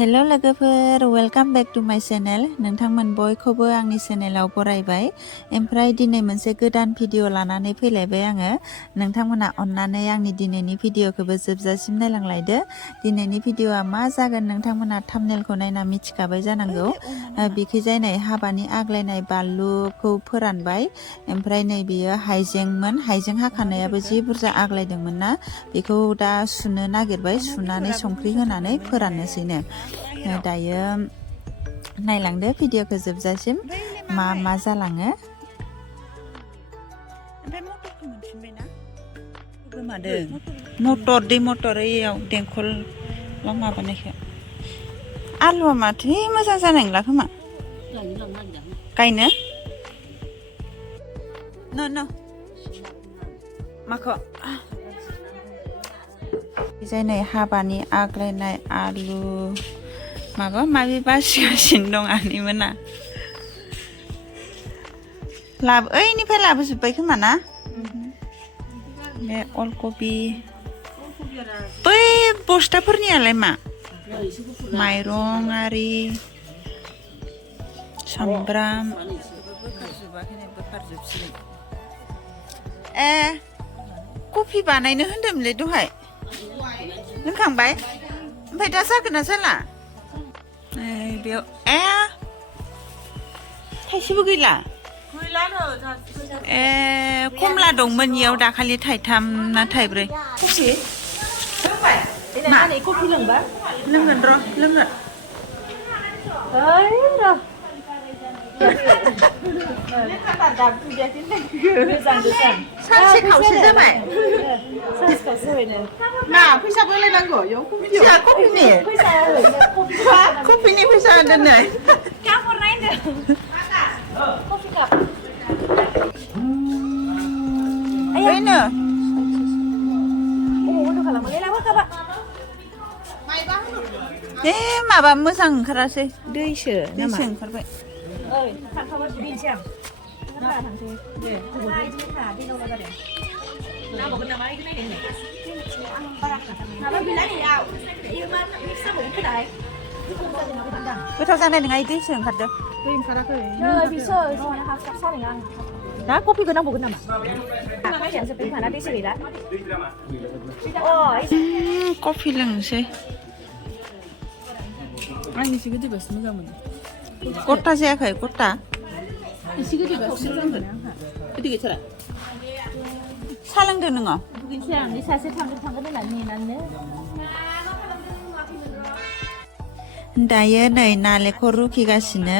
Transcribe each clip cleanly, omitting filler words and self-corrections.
हेल' लोगोफोर welcome back to माय channel नोंथांमोन बयखौबो आंनि चेनेलाव बरायबाय ओमफ्राय दिनै मोनसे गोदान भिडिअ लानानै फैलायबाय आङो नोंथांमोना अन्नानै आंनि दिनैनि भिडिअखौबो जोबजासिम नायलांलायदो दिनैनि भिडिअआ मा जागोन नोंथांमोना थाम्बनेलखौ नायना मिथिखाबाय जानांगौ बिखैजाय नै हाबानि आग्लायनाय बानलुखौ फोरानबाय ओमफ्राय नै बियो हाइजेंमोन हाइजें हाखानायाबो जि बुरजा आग्लायदोंमोन ना बेखौ दा सुनो नागिरबाय सुनानै संख्रि होनानै फोराननोसैनो दायो नायलांदो भिडिअखौ जोबजासिम मा मा जालाङो ओमफ्राय मटरखौ मोनफिनबायना गोमादों मटर दै मटर ओइयाव देंखलाव माबानायखौ आलुआ माथो मोजां जानाय नंला खोमा गायनो न माखौ जाय नै हाबानि आग्लायनाय आलु माबा माबि बासिगासिनो दं आनैमोना ओइनिफ्राय लाबोजोब्बाय खोमा ना बे अलकबि बै बस्ताफोरनियालाय मा माइरं आरि सामब्राम बोखारजोबसिगोन ए कफि बानायनो होन्दोंमोनलै दहाय लोंखांबाय ओमफ्राय दा जागोन ना जाला बेयाव ए थाइसेबो गैला ए कमला दंमोन इयाव दाखालि थाइथाम ना थाइब्रै कफि कफि लोंबा लोंगोन र' लोंगोन सानसे खावसे जाबाय मा फैसाबो होलायनांगौ इयाव कफिनि फैसा दोननो बेनो माबा मोजां ओंखारासै दैसो ओंखारबाय गोथाव जानाय नङा दैसो ओंखारदो दै ओंखाराखै दा कफिखौ नांबावगोन नामा कफि लोंनोसै आं एसे गोदैबासो मोजां मोनो गथा जायाखै गथा एसे गोदैबासो मोजां मोनो आंहा गोदै गैथारा सा लोंदो नोङो आं सासे थांगोन होननानै नेनानै दायो नै नालेंखर रुखिगासिनो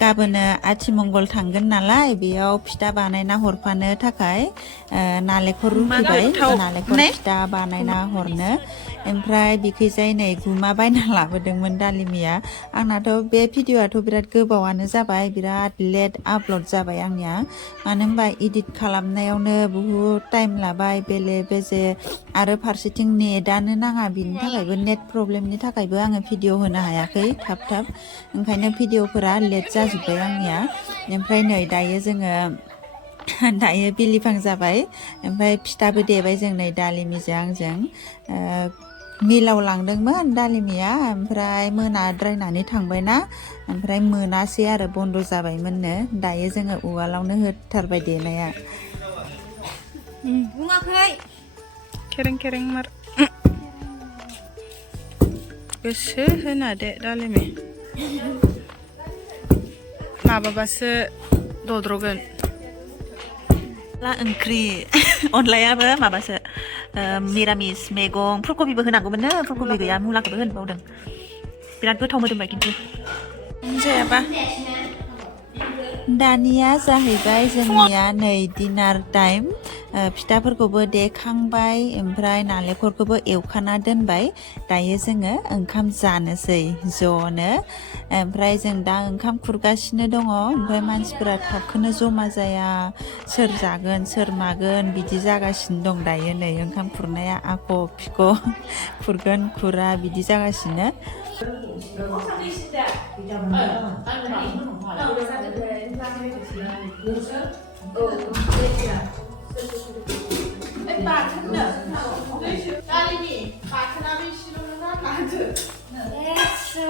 गाबोनो आथिमंगल थांगोन नालाय बेयाव फिथा बानायना हरफानो थाखाय नालेंखर रुखिबाय नालेंखर फिथा बानायना हरनो ओमफ्राय बिखैजाय नै गुमा बायना लाबोदोंमोन दालिमिया आंनाथ' बे भिडिअआथ' बिराद गोबावानो जाबाय बिराद लेट आपल'ड जाबाय आंनिया मानो होनबा इडिट खालामनायावनो बुहुद टाइम लाबाय बेले बेजे आरो फारसेथिं नेटआनो नाङा बिनि थाखायबो नेट प्रब्लेमनि थाखायबो आङो भिडिअ होनो हायाखै थाब ओंखायनो भिडिअफोरा लेट जाजोब्बाय आंनिया ओमफ्राय नै दायो जोङो दायो बिलिफां जाबाय ओमफ्राय फिथाबो देबाय जों नै दालिमिजों आंजों मिलाव लांदोंमोन दालिमिया ओमफ्राय मोनाद्रायनानै थांबायना ओमफ्राय मोनासै आरो बन्द' जाबायमोननो दायो जोङो उवालावनो होथारबाय देनाया बुङाखै खेरें मार गोसो होना दे दालिमि माबाबासो दद्रगोन ओंख्रि अनलायाबो माबासो मिरामिस मैगं फुलकबिबो होनांगौमोननो फुलकबि गैया मुलाखौबो होनो बावदों बिराद गोथाव मोदोमबाय खिन्थु जायाबा दानिया जाहैबाय जोंनिया नै डिनार टाइम फिथाफोरखौबो देखांबाय ओमफ्राय नालेंखरखौबो एवखाना दोनबाय दायो जोङो ओंखाम जानोसै ज'नो ओमफ्राय जों दा ओंखाम खुरगासिनो दङ ओमफ्राय मानसिफोरा थाबखौनो जमा जाया सोर जागोन सोर मागोन बिदि जागासिनो दं दायो नै ओंखाम खुरनाया आख' फिख' खुरगोन खुरा बिदि जागासिनो Alu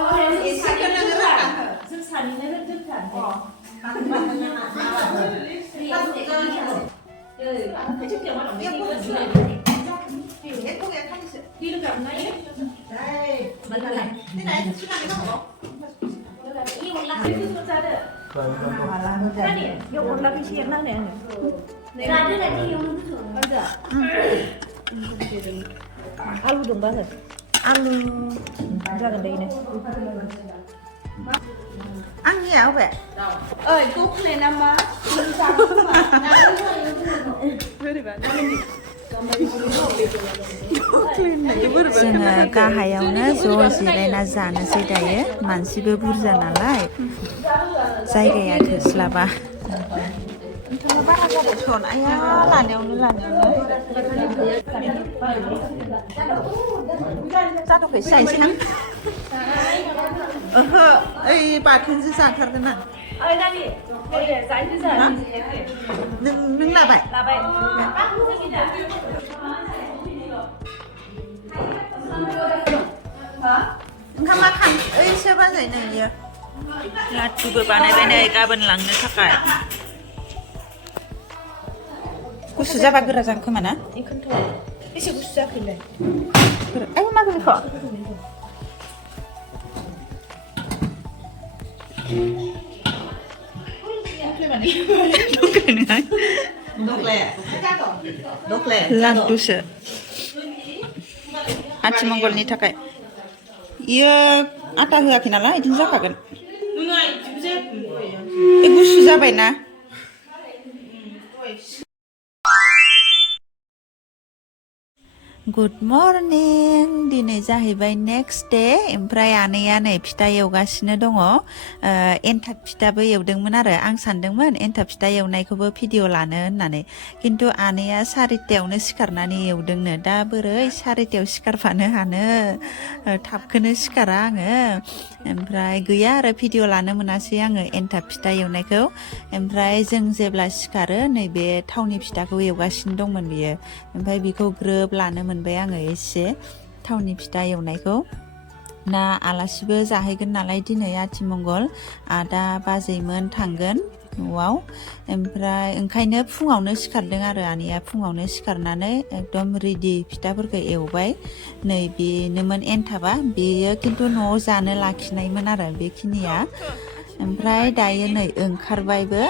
dong banget. Alu. Jangan deh ini. ăn nhiều vậy Ơi, cúc này nằm mà. जोङो गाहायावनो ज' जिरायना जानोसै दायो मानसिबो बुरजा नालाय जायगाया थोस्लाबा नोंथाङा बारा जाबाय सन आया लानायावनो जाथ'खै जायसै आं ओहो ओइ बाथोनसो जाथारगोन आं Ơi, ra đi. Đây để giải thứ giờ. नों लाबाय Là vậy. ओंखामा ओइसो बाजैनो इयो लादुबो बानायबाय नै गाबोन लांनो थाखाय गुसु जाबा गोरा जागोन खोमा ना 이큰토. 이제 구수 작길래. 아이고 막을거 लादुसो आथिमंगलनि थाखाय इयो आटा होआखै नालाय इदिनो जाखागोन गुसु जाबायना गुड मर्निं दिनै जाहैबाय नेक्स्ट डे ओमफ्राय आनैया नै फिथा एवगासिनो दङ एन्थाब फिथाबो एवदोंमोन आरो आं सानदोंमोन एन्थाब फिथा एवनायखौबो भिडिअ लानो होननानै किन्तु आनैया 4टायावनो सिखारनानै एवदोंनो दा बोरै 4टायाव सिखारफानो हानो थाबखौनो सिखारा आङो ओमफ्राय गैया आरो भिडिअ लानो मोनासै आङो एन्थाब फिथा एवनायखौ ओमफ्राय जों जेब्ला सिखारो नैबे थावनि फिथाखौ एवगासिनो दंमोन बियो ओमफ्राय बेखौ ग्रोब लानो मोनबाय आङो एसे थावनि फिथा एवनायखौ ना आलासिबो जाहैगोन नालाय दिनै आथिमंगल आदा बाजैमोन थांगोन न'आव ओमफ्राय ओंखायनो फुङावनो सिखारदों आरो आनैया फुङावनो सिखारनानै एकदम रेडि फिथाफोरखौ एवबाय नै बेनोमोन एन्थाबा बेयो किन्तु न'आव जानो लाखिनायमोन आरो बेखिनिया ओमफ्राय दायो नै ओंखारबायबो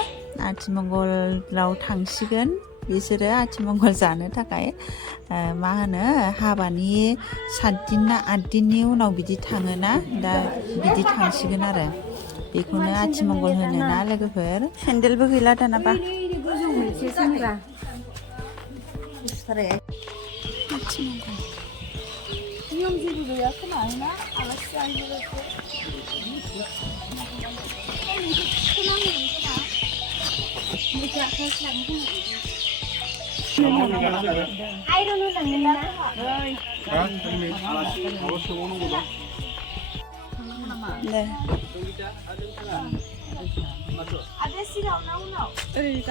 आथिमंगलाव थांसिगोन बिसोरो आथिमंगल जानो थाखाय मा होनो हाबानि 7 दिन ना 8 दिननि उनाव बिदि थाङोना दा बिदि थांसिगोन आरो बेखौनो आथिमंगल होनो ना लोगोफोर सेन्देलबो गैला दानाबा गोजौ मोनसे सेंग्रा नियम जेबो गैया खोमा ना आलासि 아이론은 당근나? 네. 아저씨가 나오나? 여기가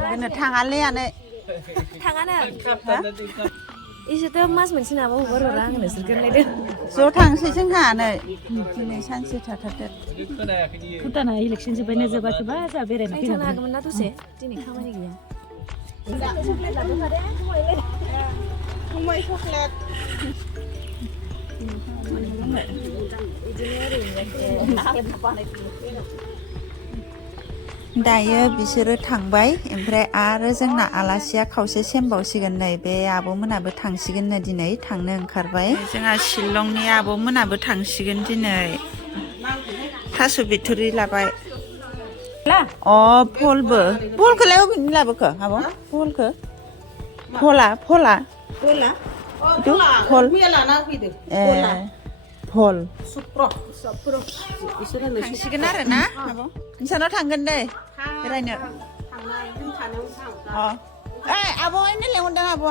당근은 당할래야네. 당하나? 이제도 마스 문신하고 뭐로랑 nes을걸래도. 저 당시 जोंहानो दिनै सानसे थाथारदो. भुटाना इलेक्सन जोब्बायना जोबाखैबा जोंहा बेरायनो थांनो हागौमोन ना दसे दिनै खामानि गैया. फंबाय चकलेट दायो बिसोरो थांबाय ओमफ्राय आरो जोंना आलासिया खावसे सेमबावसिगोन नै बे आब'मोनाबो थांसिगोन नो दिनै थांनो ओंखारबाय जोंहा शिलंनि आब'मोनाबो थांसिगोन दिनै थास' बिथुरि लाबाय अ फलबो फलखौलाय अबेनि लाबोखो आब' फलखौ फला फल मैया लाना फैदो फल थांसिगोन आरो ना आब' नोंसानाव थांगोन दे बेरायनो ओइ आब' इनो लेंहरदों आब'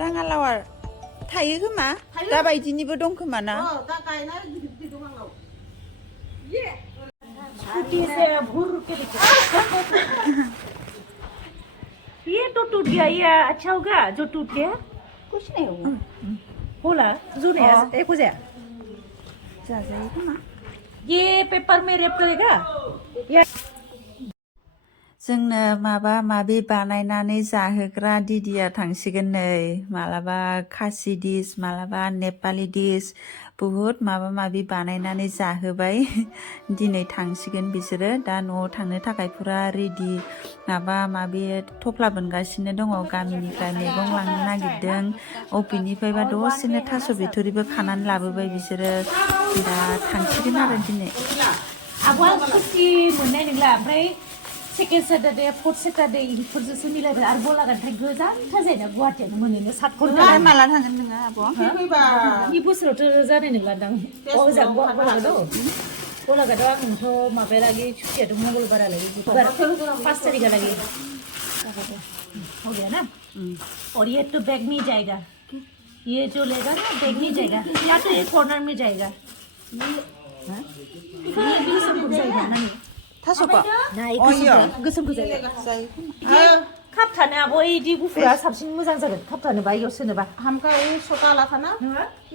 राङालावा थायो खोमा दा बायदिनिबो दं खोमा ना स्कूटी से भूर के देखो ये तो टूट गया ये अच्छा होगा जो टूट गया कुछ नहीं होगा होला जो नहीं एक हो जाए जाजायो खोमा ये पेपर में रैप करेगा या जोंनो माबा माबि बानायनानै जाहोग्रा दिदिया थांसिगोन नै मालाबा खासि डिस मालाबा नेपालि डिस बुहुत माबा माबि बानायनानै जाहोबाय दिनै थांसिगोन बिसोरो दा न'आव थांनो थाखाय पुरा रेडि माबा माबि थफ्ला बोनगासिनो दङ गामिनिफ्राय मैगं लांनो नागिरदों अबेनिफ्रायबा दसेनो थास' बिथुरिबो खानानै लाबोबाय बिसोरो दा थांसिगोन आरो दिनै आब'आ सुटि मोननाय नंला ओमफ्राय सेकेन्ड सेटारडे फर्थ सेटारडे इफोरजोंसो मिलायबाय आरो गलागानिफ्राय गोजानथार जायोना गुवाहाटियानो मोनहैनो सातखरगा माला थांगोन नोङो आब' इ बोसोरावथ' जानाय नंला दां ओजा गलाघाटआव आंथ' माबायालागै छुट्टियाथ' मंगलबारालागै बुधबार 5 तारिखहालागै हो गया ना और ये तो बैग में जाएगा ये जो लेगा ना बैग में जाएगा या तो ये कॉर्नर में जाएगा ये गोसोमखौ जायगा ना थास'खौ नाय गोसोमखौ जायगा खाबथानो आब' इदि गुफुरा साबसिन मोजां जागोन खाबथानोबा इयाव सोनोबा हमका ये छोटा वाला था ना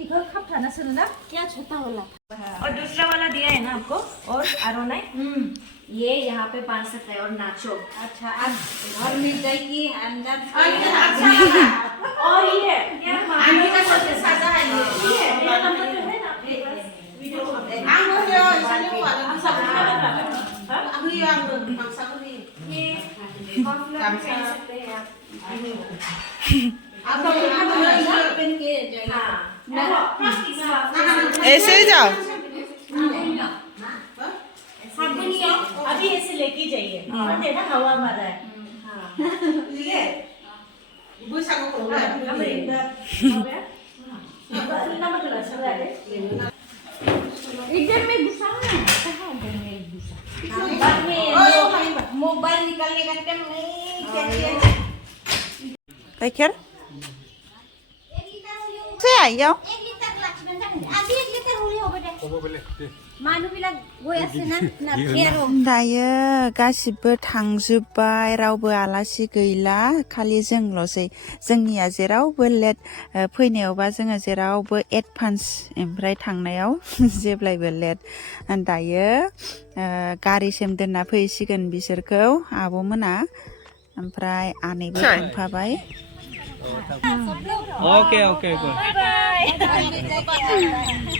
इखौ खाबथाना सोनो ना क्या छोटा वाला और दूसरा वाला दिया है ना आपको और आरोनाई ये यहाँ पे बांध सकता है और नाचो अच्छा अब घर मिल जाएगी अंदर और ये साजा है ये मेरा नंबर तो है ना वीडियो अभी हम मांसा को नहीं ये कॉर्नफ्लोर पहन सकते हैं आप पहन के जाएगा ऐसे ही जाओ अभी ऐसे लेके जाइए ना हवा मार रहा है बैसागु खौलाय इधर में घुसा है कहां इधर में घुसा बाद में मोबाइल निकालने का टाइम नहीं गाइखेर जाया इयाव दायो गासिबो थांजोब्बाय रावबो आलासि गैला खालि जोंल'सै जोंनिया जेरावबो लेट फैनायावबा जोङो जेरावबो एडभान्स ओमफ्राय थांनायाव जेब्लायबो लेट दायो गारिसिम दोनना फैसिगोन बिसोरखौ आब'मोना ओमफ्राय आनैबो थांफाबाय Okay, okay, good. Bye bye.